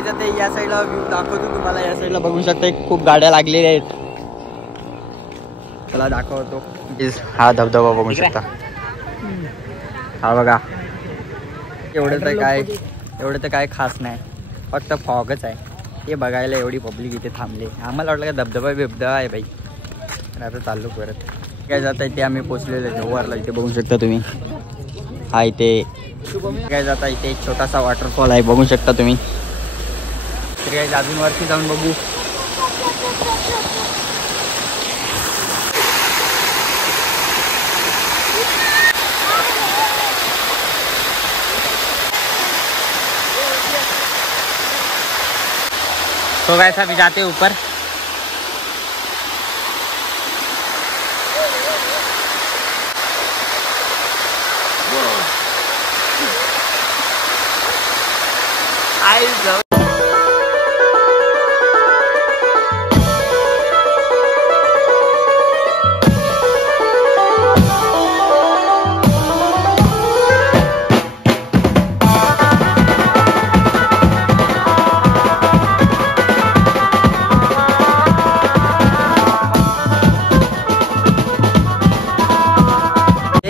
काय जाते या साईडला व्ह्यू दाखवतो तुम्हाला. या साईडला बघू शकता खूप गाड्या लागलेल्या आहेत. चला दाखवतो. हा धबधबा बघू शकता. हा बघा एवढं तर काय खास नाही, फक्त फॉगच आहे. ते बघायला एवढी पब्लिक इथे थांबले. आम्हाला वाटलं का धबधबा आहे बाई. आता चाललो परत. काय जाता इथे आम्ही पोचलेलो आहे जव्हारला. इथे बघू शकता तुम्ही. हा इथे काय जाता इथे एक छोटासा वॉटरफॉल आहे बघू शकता तुम्ही. तर काय अजून वरती जाऊन बघू. तो वैसा भी जाते ऊपर.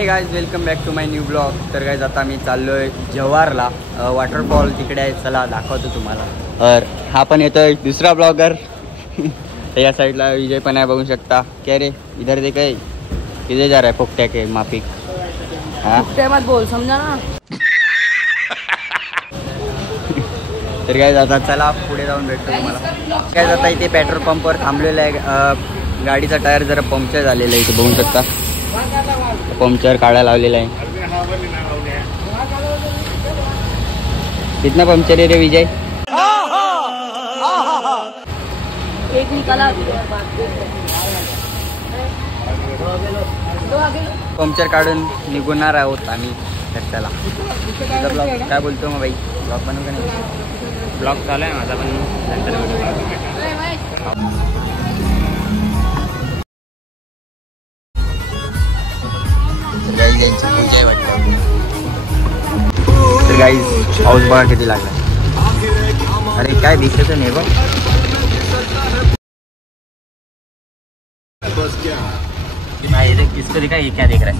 Guys welcome back to my new blog. तर गाइज आता मी चाललो आहे जव्हारला. वॉटरफॉल तिकडे आहे. चला दाखवतो तुम्हाला. और हा पण येतोय दुसरा ब्लॉगर. या साईडला विजय पण आहे बघू शकता. क्या रे इधर देख किधर जा रहा है पोकट्या के माफिक. हाँ मत बोल समझा ना. तर काय जाता चला पुढे जाऊन भेटतो तुम्हाला. काय जाता इथे पेट्रोल पंपवर थांबलेलं आहे. गाडीचा टायर जरा पंक्चर झालेला आहे. इथे बघू शकता पंक्चर काढायला लावलेला आहे. कितना पंक्चर आहे रे विजय. एक निकाला. पंक्चर काढून निघणार आहोत आम्ही. तर चला ब्लॉग काय बोलतो मग बाई. ब्लॉग बनवू का नाही. ब्लॉग चालू आहे माझा पण नंतर. तर गाईज पाऊस बघा किती लागला. अरे काय दिसत नाही बघ. किसको दिखा ये क्या देख रहा है.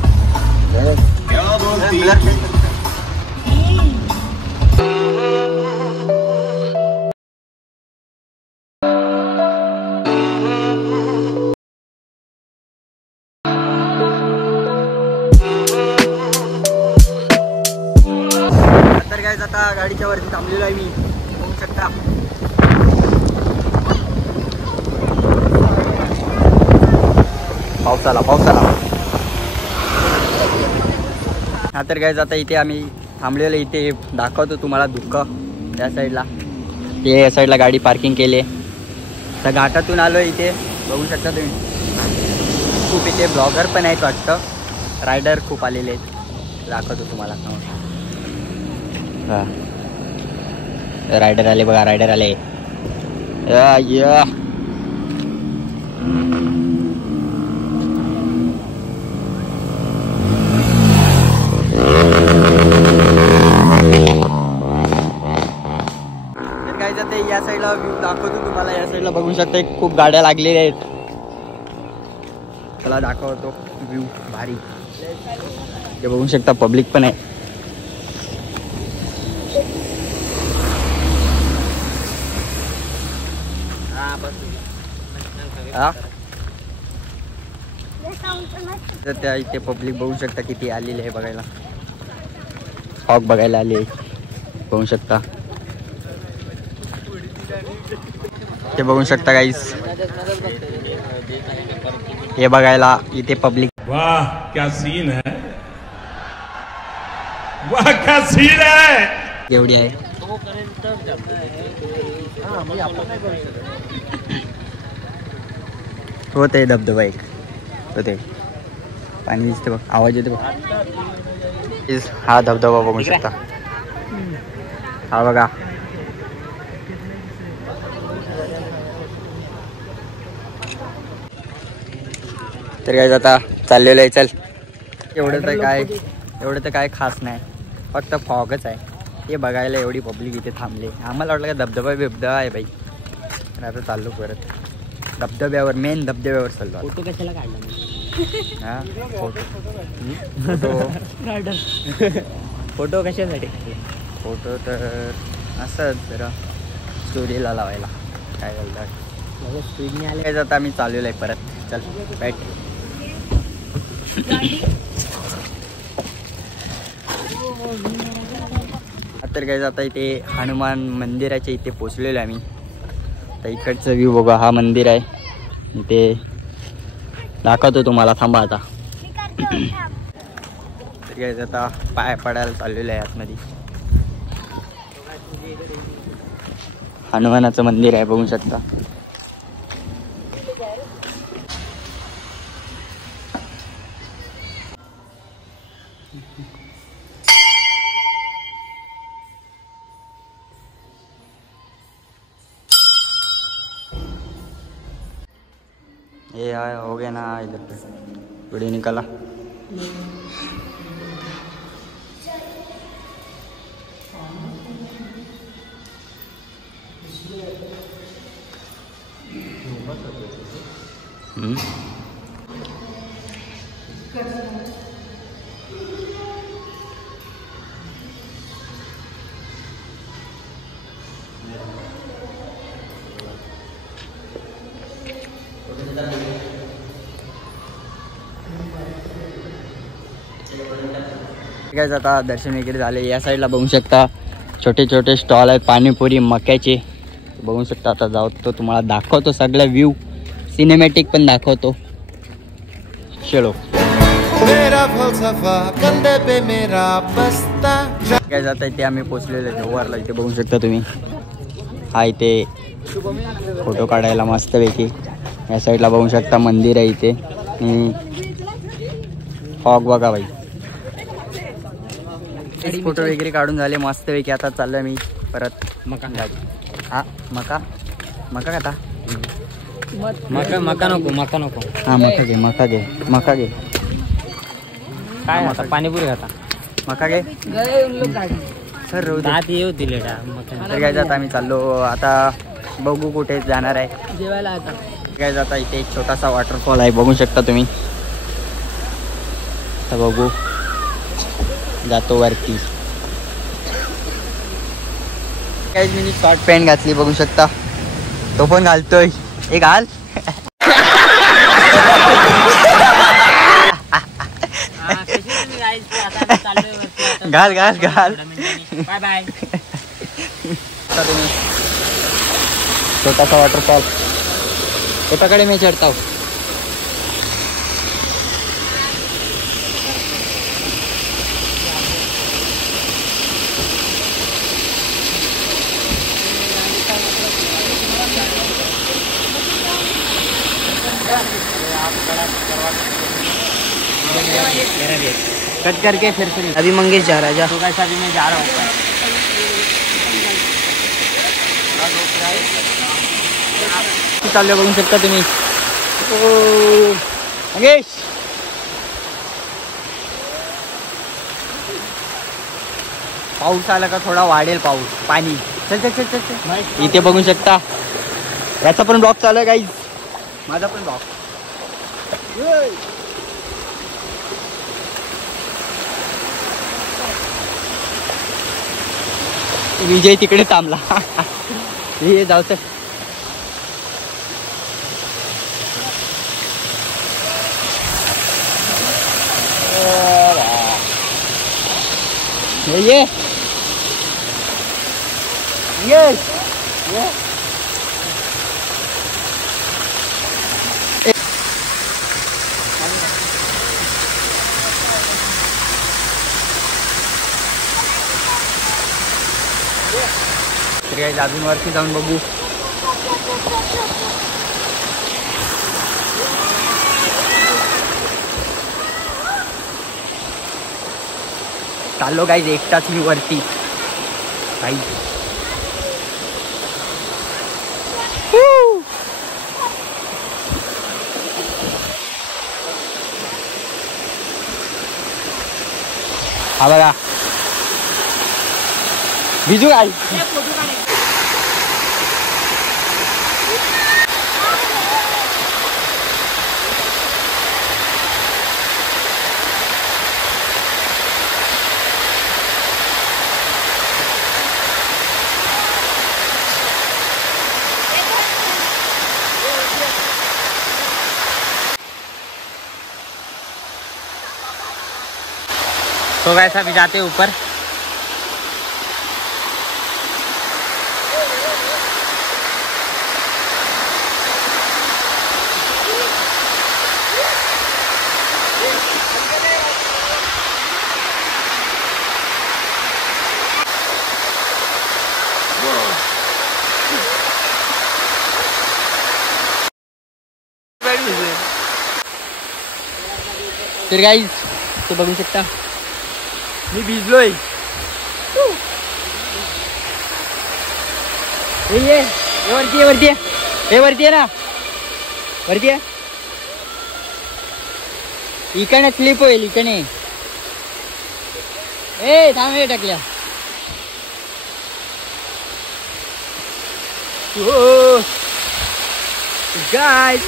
आता गाडीच्या वरती थांबलेलो आहे मी बघू शकता. पावसाला. हा तर काय जाता इथे आम्ही थांबलेलो. इथे दाखवतो तुम्हाला दुःख. त्या साईडला ते या साईडला गाडी पार्किंग केली. तर घाटातून आलो इथे बघू शकता तुम्ही. खूप इथे ब्लॉगर पण आहेत वाटतं. रायडर खूप आलेले आहेत. दाखवतो तुम्हाला. रायडर आले बघा. रायडर आले. काय जाते या साईडला व्ह्यू दाखवतो तुम्हाला. या साईडला बघू शकता खूप गाड्या लागलेल्या आहेत. चला दाखवतो व्ह्यू भारी. ते बघू शकता पब्लिक पण आहे. तर त्या इथे पब्लिक बघू शकता किती आलेली आहे बघायला. फॉग बघायला आले बघू शकता. ते बघू शकता गाईस. हे बघायला इथे पब्लिक. वाह क्या सीन है. वाह क्या सीन है. एवढी आहे. होते धबधबा एक होते. पाणी दिसते बघ. आवाज येते बघ. हा धबधबा बघू शकता. हा बघा. तर काय आता चाललेलं आहे. चल एवढं तर काय खास नाही, फक्त फॉगच आहे. ते बघायला एवढी पब्लिक इथे थांबले. आम्हाला वाटलं का धबधबा बिबधबा आहे बाई. पण आता चाललो परत धबधब्यावर, मेन धबधब्यावर चाललो. फोटो कशाला काढला हां फोटो फोटो कशासाठी? फोटो तर असंच जरा स्टोरीला लावायला. काय बोलतात स्पीडने आले. काय जाता आम्ही चाललेलो आहे परत. चल बॅट. तर काय जाता इथे हनुमान मंदिराच्या इथे पोचलेलो आहे आम्ही. तर इकडचं व्ह्यू बघा. हा मंदिर आहे इथे, दाखवतो तुम्हाला. थांबा आता. तर काय जाता पाय पडायला चाललेलं आहे आतमध्ये. हनुमानाचं मंदिर आहे बघू शकता. ये हो गया ना इधर पे वीडियो निकाला. काय जाता दर्शन वगैरे झाले. या साईडला बघू शकता छोटे छोटे स्टॉल आहेत पाणीपुरी मक्याचे बघू शकता. आता जाऊ तो तुम्हाला दाखवतो सगळं व्ह्यू, सिनेमॅटिक पण दाखवतो. चलो मेरा फलसफा कंधे पे मेरा बस्ता. काय जाता इथे आम्ही पोचलेलो आहे जव्हारला. इथे बघू शकता तुम्ही. हा इथे फोटो काढायला मस्तपैकी. या साईडला बघू शकता मंदिर आहे इथे. फॉग बघा बाई. फोटो वगैरे काढून झाले मस्तपैकी. आता चाललोय मी परत मका. हा मका मका खाता. मका नको, मका नको. हा मका घे, मका घे, मका घे. काय आता पाणीपुरी खाता? मका घे सर. रोज दात येऊ दिले का मका? तर काय जाता आम्ही चाललो आता. बघू कुठे जाणार आहे जेवायला आता. काय जाता इथे एक छोटासा वॉटरफॉल आहे बघू शकता तुम्ही. तर बघू जातो वरती. काहीच मी शॉर्ट पॅन्ट घातली बघू शकता. तो पण घालतोय. हे घाल. घाल घाल घाल. Bye bye. तुम्ही छोटासा वॉटरफॉल छोटाकडे मी चढता हूँ. कट करके फिर से अभी मंगेश जा रहा है. जा तो कैसा भी मैं जा रहा हूँ. चाललो बघू शकता तुम्ही. मंगेश पाऊस आला का थोडा वाढेल पाऊस पाणी. चल चल चल चल चल. इथे बघू शकता याचा पण ब्लॉग चालू आहे गाईज. माझा पण ब्लॉग. विजय तिकडे थांबला. हे जाऊ तर. ये अजून वरती जाऊन बघू. चाललो गाईज एकटाच मी वरती. गाईज हा बघा भिजू काय तो वैसा भी जाते ऊपर। तर गाईज तो बघू शकता मी भिजलोय। ये वरती वरती हे वरती आहे ना वरती आहे इकडे स्लिप होईल इकडे ए थांब हे टाकल्या गाइस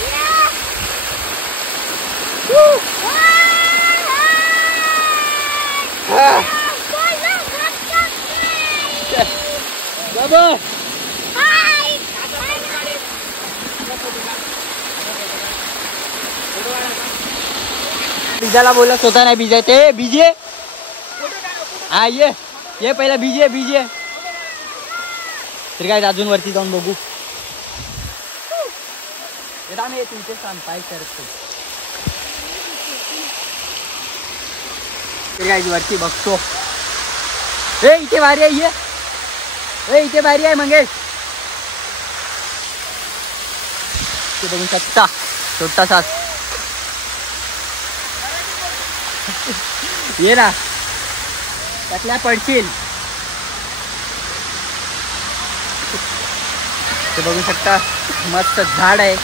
भिजायला बोला स्वतः नाही भिजायचे भिजे हा ये पहिला भिजे भिजे तर काय अजून वरती जाऊन बघू तुमचे पाय करतो काय वरती बघतो ए इथे भारी आहे ए इथे भारी आहे मंगेश ते बघू शकता छोटासा ये ना त्यातल्या पडशील ते बघू शकता मस्त झाड आहे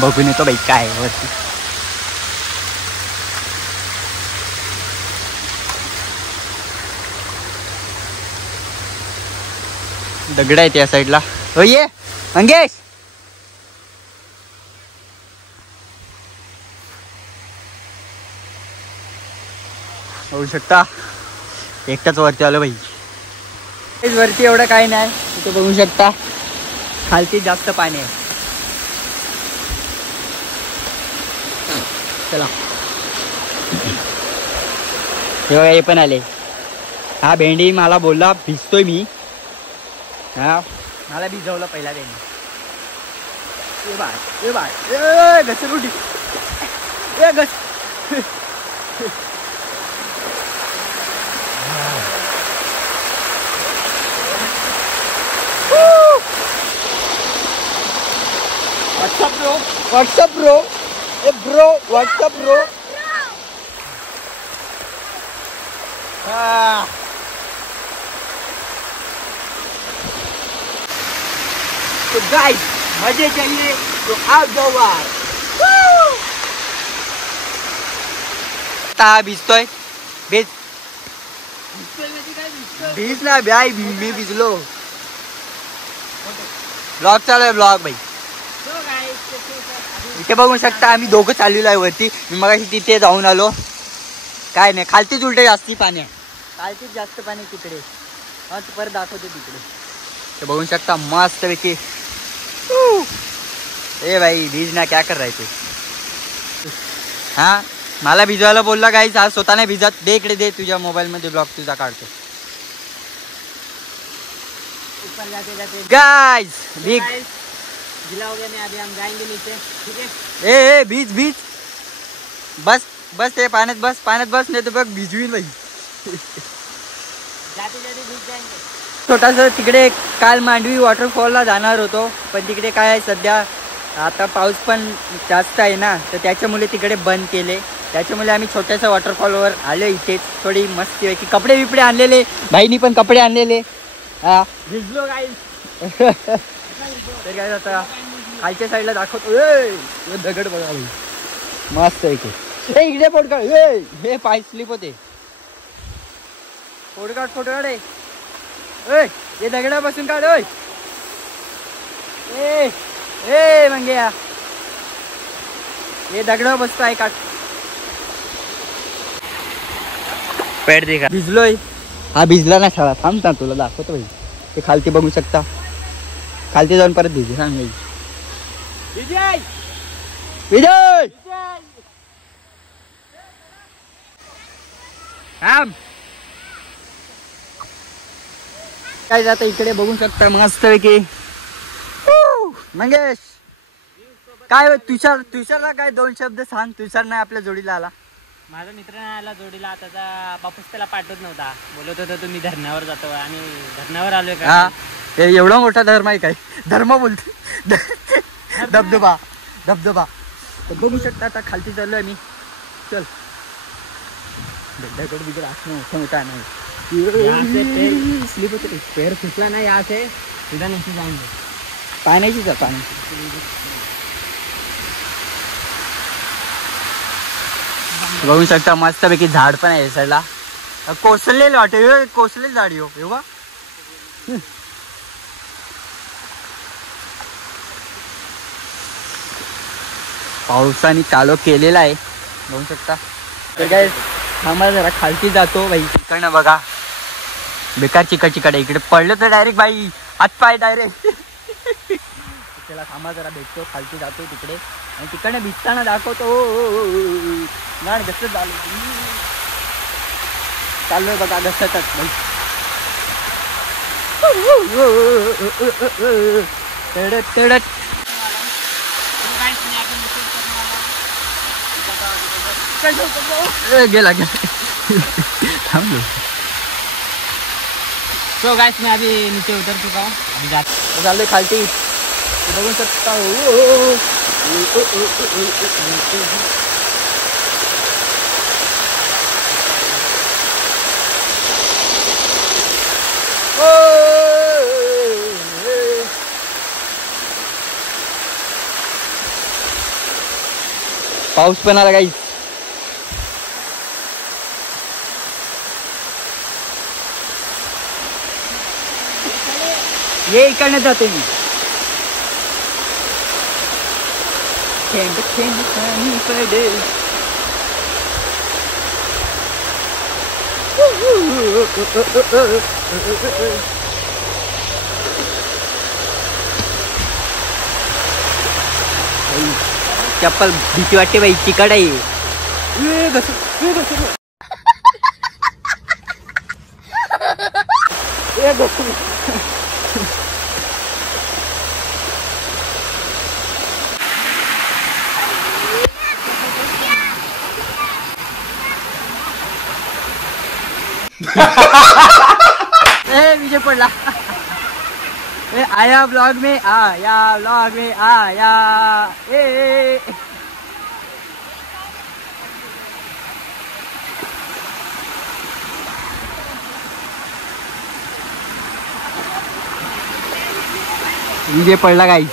बघून येतो बाई काय वरती दगड आहे त्या साईडला हो ये मंगेश होऊ शकता एकटाच वरती आलो बाई वरती एवढं काही नाही तिथे बघू शकता खालती जास्त पाणी आहे चला हे पण आले हा भेंडी मला बोलला भिजतोय मी हा मला भिजवलं पहिला त्यांनी बाय घसरुटी घस व्हाट्सअप ब्रो ए ब्रो व्हाट्सअप ब्रो तो गाइस मजे चाहिए तो आप जाओ बाहर भिजतोय भीज ना भाई मी भिजलो ब्लॉग चालू आहे ब्लॉग भाई इथे बघू शकता आम्ही दोघं चाललेलो आहे वरती मी मगाशी तिथे जाऊन आलो काय नाही खालतीच उलटे जास्ती पाणी आहे खालतीच जास्त पाणी तिकडे हा परत दाखवतो तिकडे ते बघू शकता मस्त पैकी ए भाई भीजना क्या कर रहा है तू हा मला भिजवायला बोलला गाईस आज स्वतः नाही भिजत दे इकडे दे तुझ्या मोबाईल मध्ये ब्लॉग तुझा काढतो गाइस बिग गिला हो गया नहीं अभी हम जाएंगे नीचे ठीक है ए बीच बीच बस बस ते पाण्यात बस नाही तर बघ भिजवीन बाई जाते जाते भीग जाएंगे छोटासा तिकडे काल मांडवी वॉटरफॉलला जाणार होतो पण तिकडे काय आहे सध्या आता पाऊस पण जास्त आहे ना तर त्याच्यामुळे तिकडे बंद केले त्याच्यामुळे आम्ही छोट्याशा वॉटरफॉलवर आलो इथेच थोडी मस्ती की कपडे बिपडे आणलेले भाईनी पण कपडे आणलेले हा भिजलो गाइस तर काय आता खालच्या साईडला दाखवतो दगड बघा भाई मस्त इथे इकडे पोट का हे पाय स्लिप होते फोटो काढ ओय ये दगडा बसून काढ ओय ए ए मंग्या ये दगडा बसतो आहे काढ पेट देखा भिजलोय हा भिजला ना शाळा थांब ना तुला दाखवतो भाई ते खालती बघू शकता खालती जाऊन परत भिजू सांग भाई विजय विजय थांब काय जातं इकडे बघू शकता मस्त पैकी मंगेश काय तुषारला काय 2 शब्द सांग तुषार नाही आपल्या जोडीला आला माझा मित्र नाही आला जोडीला त्याचा बापूस त्याला पाठवत नव्हता बोलत होता तुम्ही धरणावर जातो आणि धरणावर आलोय का हा हे एवढा मोठा धर्म आहे काय धर्म बोलतो धबधबा तर बघू शकता आता खालती चाललोय मी चल गड्ड्याकडे बिगड असं मोठा नाही स्लिप होते पैर फिसला नाही यहाँ से सीधा नीचे जाएंगे पाण्याची जा पाणी बघू शकता मस्तपैकी झाड पण आहे साईडला कोसळलेलं वाटतं कोसळलेलं झाड येऊ एवढा पावसाने चालू केलेला आहे बघू शकता तर काय थांबा जरा खालती जातो बाई तिकडनं बघा बेकार चिकट आहे इकडे पडलं तर डायरेक्ट बाई हातपाय डायरेक्ट त्याला थांबा जरा भेटतो खालती जातो तिकडे आणि तिकडनं भिजताना दाखवतो गाण घसत चाललोय बघा घसतच बाई तेडत गेला थांबलो सो गाइस मैं अभी नीचे उतर चुका हूँ अभी चाललोय खालती बघू शकता पाऊस पण आला गाईस ये इकडनं जाते मी थेंब थेंब पाणी पडे चप्पल भीती वाटते बाई चिकट आहे विजय पडला आया ब्लॉग में आया ए विजय पडला गाई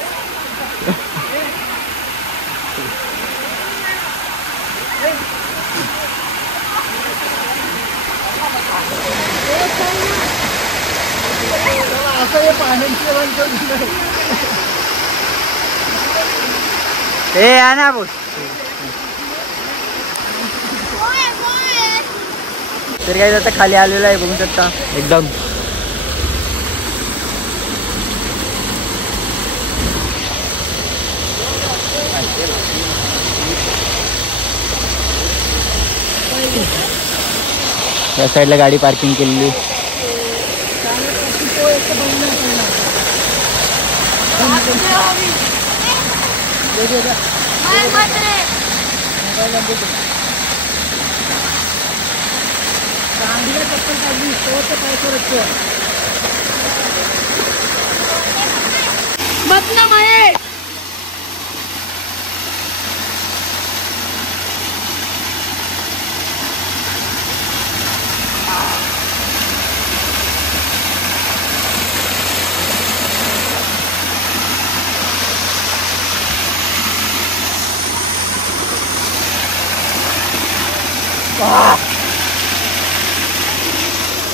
ए आना बोल तर काय आता खाली आलेला आहे बघू शकता एकदम या साईडला गाडी पार्किंग केलेली बदनाम आहे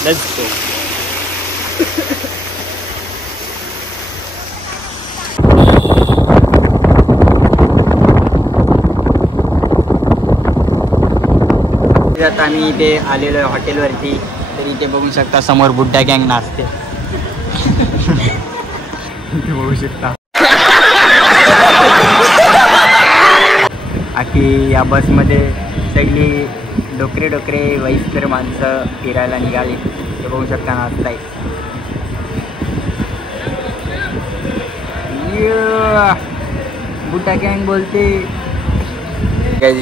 लेट्स गो. आता आम्ही इथे आलेलो आहे हॉटेलवरती. तर इथे बघू शकता समोर बुड्डा गँग नाचते. इथे बघू शकता आखी या बसमध्ये सगळी डोकरे वयस्कर माणसं फिरायला निघाली. ते बघू शकता नाचताय. बुड्डा गँग बोलते.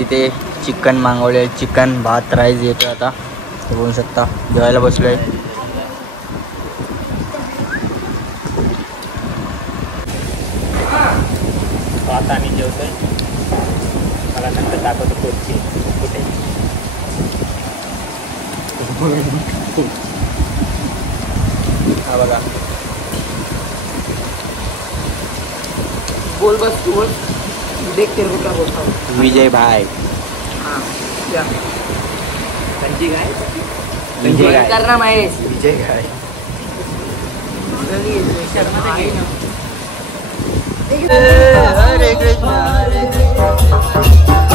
इथे चिकन मागवले. चिकन भात राईस येतो आता. ते बघू शकता जेवायला बसलोय. आता आम्ही जेवतोय. मला नंतर दाखवतो कोणची कुठे. हा बघा. बोल बस तू बोल. देख तेरे को क्या बोलता हूँ. विजय भाई. हाँ क्या कंजी गाय विजय गाय. करना महेश. विजय गाय. हरे कृष्णा हरे कृष्णा.